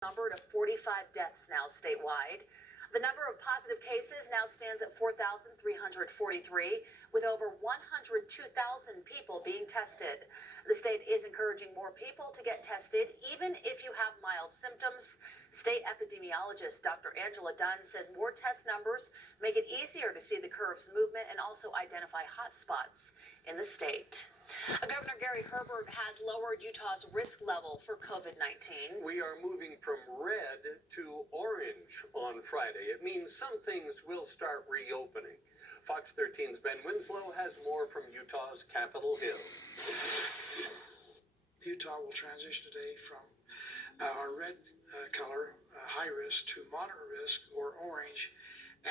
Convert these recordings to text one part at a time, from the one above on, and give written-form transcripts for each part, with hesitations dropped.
Number to 45 deaths now statewide. The number of positive cases now stands at 4,343, with over 102,000 people being tested. The state is encouraging more people to get tested, even if you have mild symptoms. State epidemiologist Dr. Angela Dunn says more test numbers make it easier to see the curve's movement and also identify hot spots in the state. Governor Gary Herbert has lowered Utah's risk level for COVID-19. We are moving from red to orange on Friday. It means some things will start reopening. Fox 13's Ben Winslow has more from Utah's Capitol Hill. Utah will transition today from our red color, high risk, to moderate risk or orange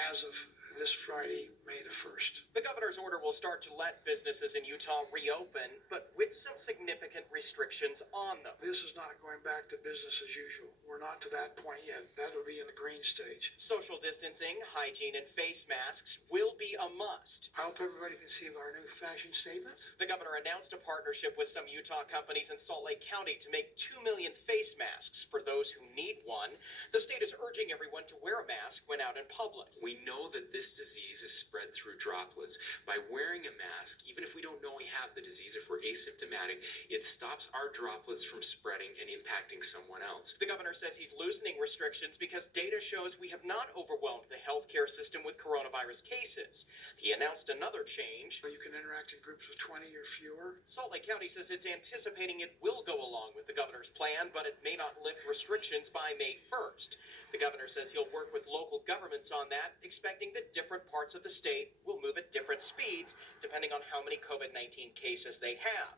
as of this Friday, May the 1st. The governor's order will start to let businesses in Utah reopen, but with some significant restrictions on them. This is not going back to business as usual. We're not to that point yet. That will be in the green stage. Social distancing, hygiene, and face masks will be a must. I hope everybody can see our new fashion statement. The governor announced a partnership with some Utah companies in Salt Lake County to make 2 million face masks for those who need one. The state is urging everyone to wear a mask when out in public. We know that this disease is spread through droplets. By wearing a mask, even if we don't know we have the disease, if we're asymptomatic, it stops our droplets from spreading and impacting someone else. The governor says he's loosening restrictions because data shows we have not overwhelmed the healthcare system with coronavirus cases. He announced another change. You can interact in groups of 20 or fewer. Salt Lake County says it's anticipating it will go along with the governor's plan, but it may not lift restrictions by May 1st. The governor says he'll work with local governments on that, expecting that different parts of the state will move at different speeds depending on how many COVID-19 cases they have.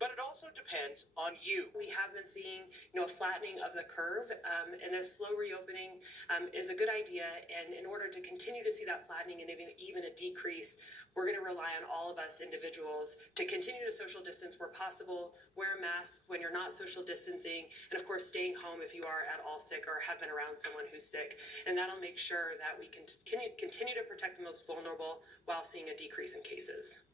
But it also depends on you. We have been seeing, a flattening of the curve, and a slow reopening is a good idea. And in order to continue to see that flattening and even a decrease, we're going to rely on all of us individuals to continue to social distance where possible, wear a mask when you're not social distancing, and of course, staying home if you are at all sick or have been around someone who's sick. And that'll make sure that we can continue to protect the most vulnerable while seeing a decrease in cases.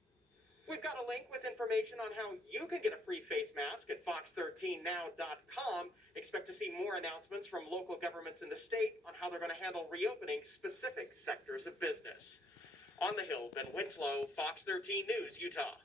We've got a link with information on how you can get a free face mask at fox13now.com. Expect to see more announcements from local governments in the state on how they're going to handle reopening specific sectors of business. On the Hill, Ben Winslow, Fox 13 News, Utah.